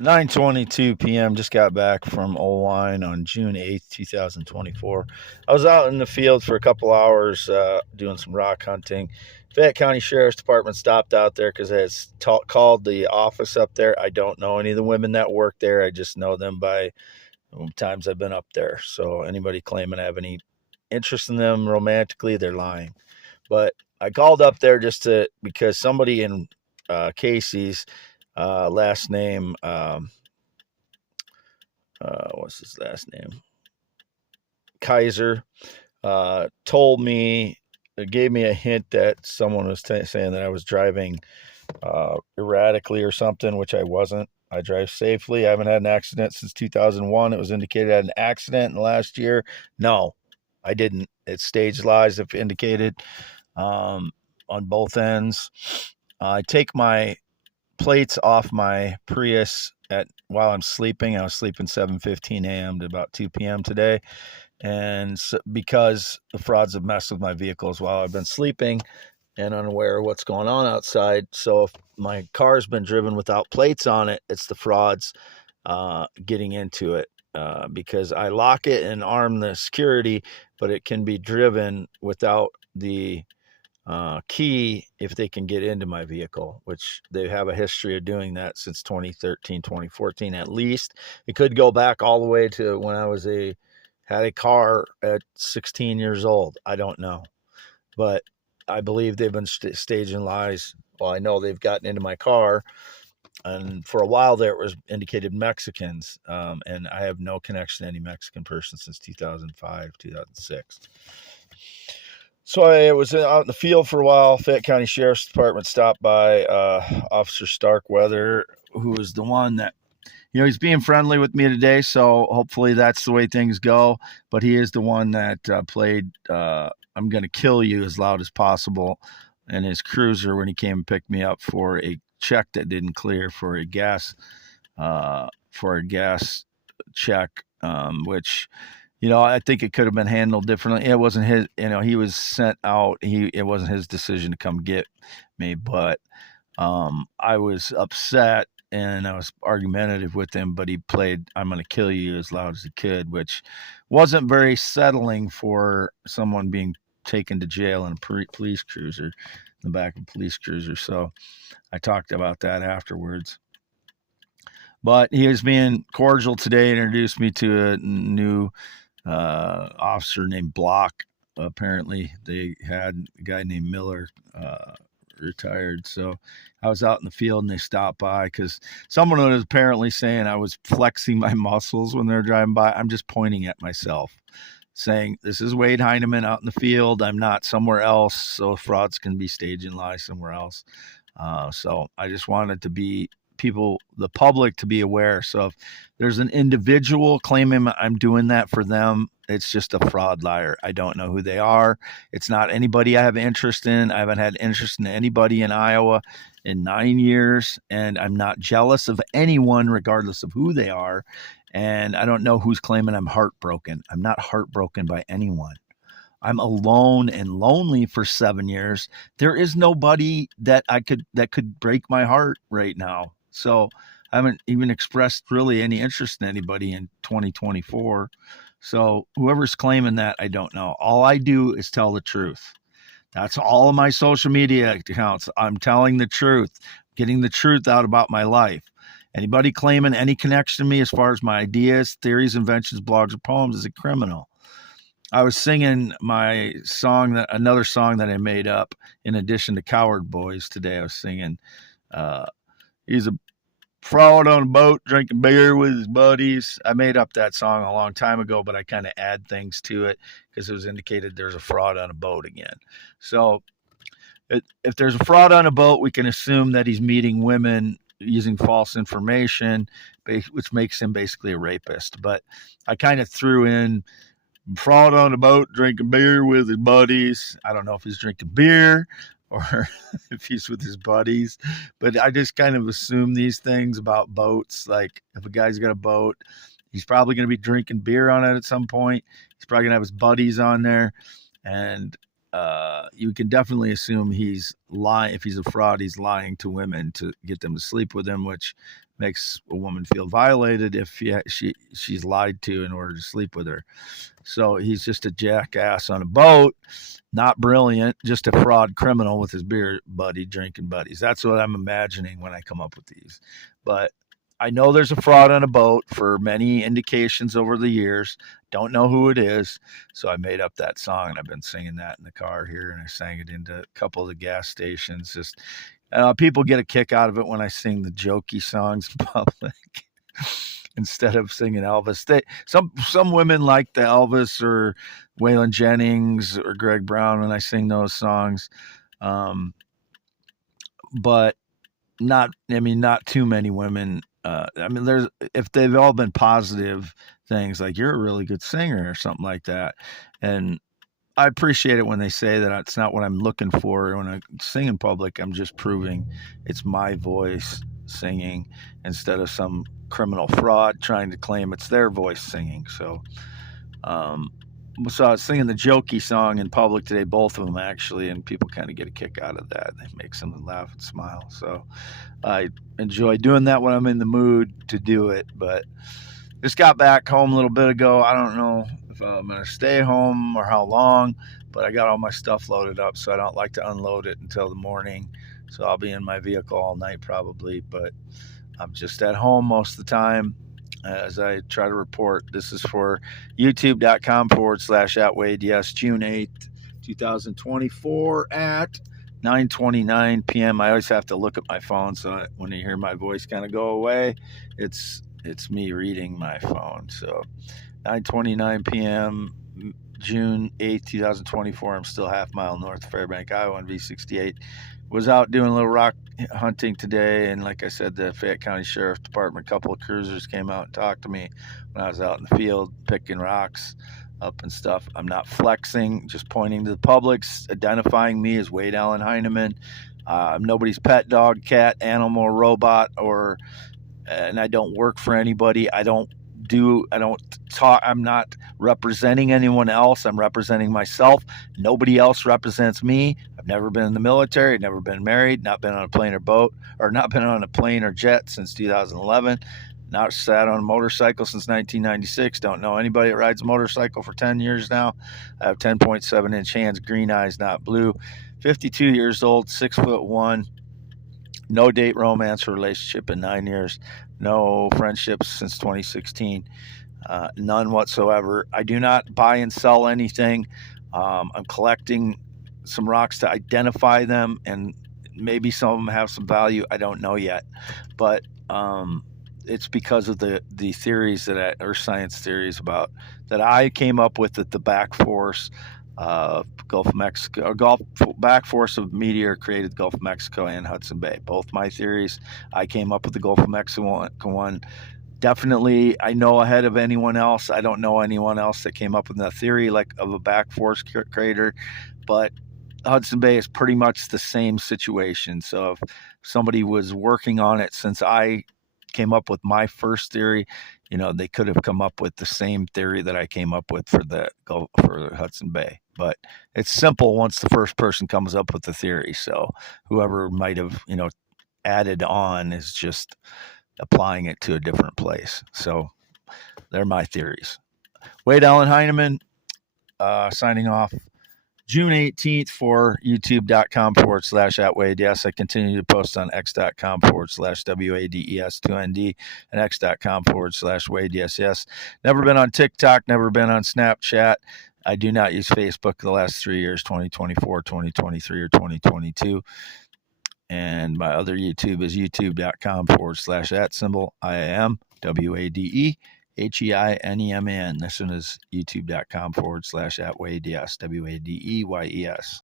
9:22 p.m. Just got back from Owine on June 8th, 2024. I was out in the field for a couple hours doing some rock hunting. Fayette County Sheriff's Department stopped out there because I had called the office up there. I don't know any of the women that work there. I just know them by times I've been up there. So anybody claiming I have any interest in them romantically, they're lying. But I called up there because somebody in Casey's last name, what's his last name? Kaiser, told me, gave me a hint that someone was saying that I was driving erratically or something, which I wasn't. I drive safely. I haven't had an accident since 2001. It was indicated I had an accident in the last year. No, I didn't. It's staged lies if indicated on both ends. I take my plates off my Prius while I'm sleeping. I was sleeping 7:15 a.m. to about 2 p.m. today. And so, because the frauds have messed with my vehicles while I've been sleeping and unaware of what's going on outside. So if my car's been driven without plates on it, it's the frauds getting into it because I lock it and arm the security, but it can be driven without the key if they can get into my vehicle, which they have a history of doing that since 2013, 2014 at least. It could go back all the way to when I had a car at 16 years old. I don't know, but I believe they've been staging lies. Well, I know they've gotten into my car, and for a while there it was indicated Mexicans, and I have no connection to any Mexican person since 2005, 2006. So I was out in the field for a while. Fayette County Sheriff's Department stopped by. Officer Starkweather, who is the one that, he's being friendly with me today, so hopefully that's the way things go. But he is the one that played I'm going to kill you as loud as possible in his cruiser when he came and picked me up for a check that didn't clear for a gas check, which, I think it could have been handled differently. It wasn't his, he was sent out. It wasn't his decision to come get me, but I was upset and I was argumentative with him, but he played I'm going to kill you as loud as he could, which wasn't very settling for someone being taken to jail in a police cruiser, in the back of a police cruiser. So I talked about that afterwards. But he was being cordial today and introduced me to a new officer named Block. Apparently they had a guy named Miller retired. So I was out in the field and they stopped by because someone was apparently saying I was flexing my muscles when they're driving by. I'm just pointing at myself saying, this is Wade Heineman out in the field. I'm not somewhere else. So frauds can be staging lies somewhere else. So I just wanted the public to be aware. So if there's an individual claiming I'm doing that for them, it's just a fraud liar. I don't know who they are. It's not anybody I have interest in. I haven't had interest in anybody in Iowa in 9 years, and I'm not jealous of anyone regardless of who they are. And I don't know who's claiming I'm heartbroken. I'm not heartbroken by anyone. I'm alone and lonely for 7 years. There is nobody that could break my heart right now. So I haven't even expressed really any interest in anybody in 2024. So whoever's claiming that, I don't know. All I do is tell the truth. That's all of my social media accounts. I'm telling the truth, getting the truth out about my life. Anybody claiming any connection to me as far as my ideas, theories, inventions, blogs, or poems is a criminal. I was singing my song, another song that I made up in addition to Coward Boys today. I was singing, he's a fraud on a boat drinking beer with his buddies. I made up that song a long time ago, but I kind of add things to it because it was indicated there's a fraud on a boat again. So if there's a fraud on a boat, we can assume that he's meeting women using false information, which makes him basically a rapist. But I kind of threw in fraud on a boat drinking beer with his buddies. I don't know if he's drinking beer or if he's with his buddies, but I just kind of assume these things about boats. Like if a guy's got a boat, he's probably going to be drinking beer on it at some point. He's probably going to have his buddies on there. And you can definitely assume he's lying. If he's a fraud, he's lying to women to get them to sleep with him, which makes a woman feel violated if she's lied to in order to sleep with her. So he's just a jackass on a boat, not brilliant, just a fraud criminal with his beer buddy, drinking buddies. That's what I'm imagining when I come up with these. But I know there's a fraud on a boat for many indications over the years. Don't know who it is. So I made up that song, and I've been singing that in the car here, and I sang it into a couple of the gas stations. Just people get a kick out of it when I sing the jokey songs in public instead of singing Elvis. Some women like the Elvis or Waylon Jennings or Greg Brown when I sing those songs, but not too many women. If they've all been positive things like you're a really good singer or something like that, and I appreciate it when they say that. It's not what I'm looking for. When I sing in public, I'm just proving it's my voice singing instead of some criminal fraud trying to claim it's their voice singing. So I was singing the jokey song in public today, both of them actually, and people kind of get a kick out of that. It makes them laugh and smile. So I enjoy doing that when I'm in the mood to do it. But just got back home a little bit ago. I don't know if I'm going to stay home or how long, but I got all my stuff loaded up, so I don't like to unload it until the morning. So I'll be in my vehicle all night probably, but I'm just at home most of the time as I try to report. This is for youtube.com/@WadeYes, June 8th, 2024 at 9:29 p.m. I always have to look at my phone, so when you hear my voice kind of go away, it's me reading my phone. So 9:29 p.m., June 8th, 2024. I'm still half mile north of Fairbank, Iowa on V68. Was out doing a little rock hunting today, and like I said, the Fayette County Sheriff Department, a couple of cruisers came out and talked to me when I was out in the field picking rocks up and stuff. I'm not flexing, just pointing to the public, identifying me as Wade Allen Heineman. I'm nobody's pet dog, cat, animal, robot, and I don't work for anybody. I don't talk. I'm not representing anyone else. I'm representing myself. Nobody else represents me. I've never been in the military, never been married, not been on a plane or boat, or not been on a plane or jet since 2011. Not sat on a motorcycle since 1996. Don't know anybody that rides a motorcycle for 10 years now. I have 10.7-inch hands, green eyes, not blue. 52 years old, 6'1". No date, romance, or relationship in 9 years. No friendships since 2016. None whatsoever. I do not buy and sell anything. I'm collecting some rocks to identify them, and maybe some of them have some value. I don't know yet. But it's because of the theories or science theories about that I came up with at the back force Gulf of Mexico, back force of meteor created the Gulf of Mexico and Hudson Bay. Both my theories. I came up with the Gulf of Mexico one. Definitely, I know ahead of anyone else. I don't know anyone else that came up with that theory like of a back force crater, but Hudson Bay is pretty much the same situation. So if somebody was working on it since I came up with my first theory, they could have come up with the same theory that I came up with for Hudson Bay. But it's simple once the first person comes up with the theory. So whoever might have, added on is just applying it to a different place. So they're my theories. Wade Allen Heineman, signing off. June 18th for youtube.com/@WadeYes. I continue to post on x.com/WADES2ND and x.com/WadeYes. Never been on TikTok, never been on Snapchat. I do not use Facebook the last 3 years, 2024, 2023, or 2022. And my other YouTube is youtube.com/@ IAM WADEHEINEMAN. This one is youtube.com/@WadeYes WADEYES.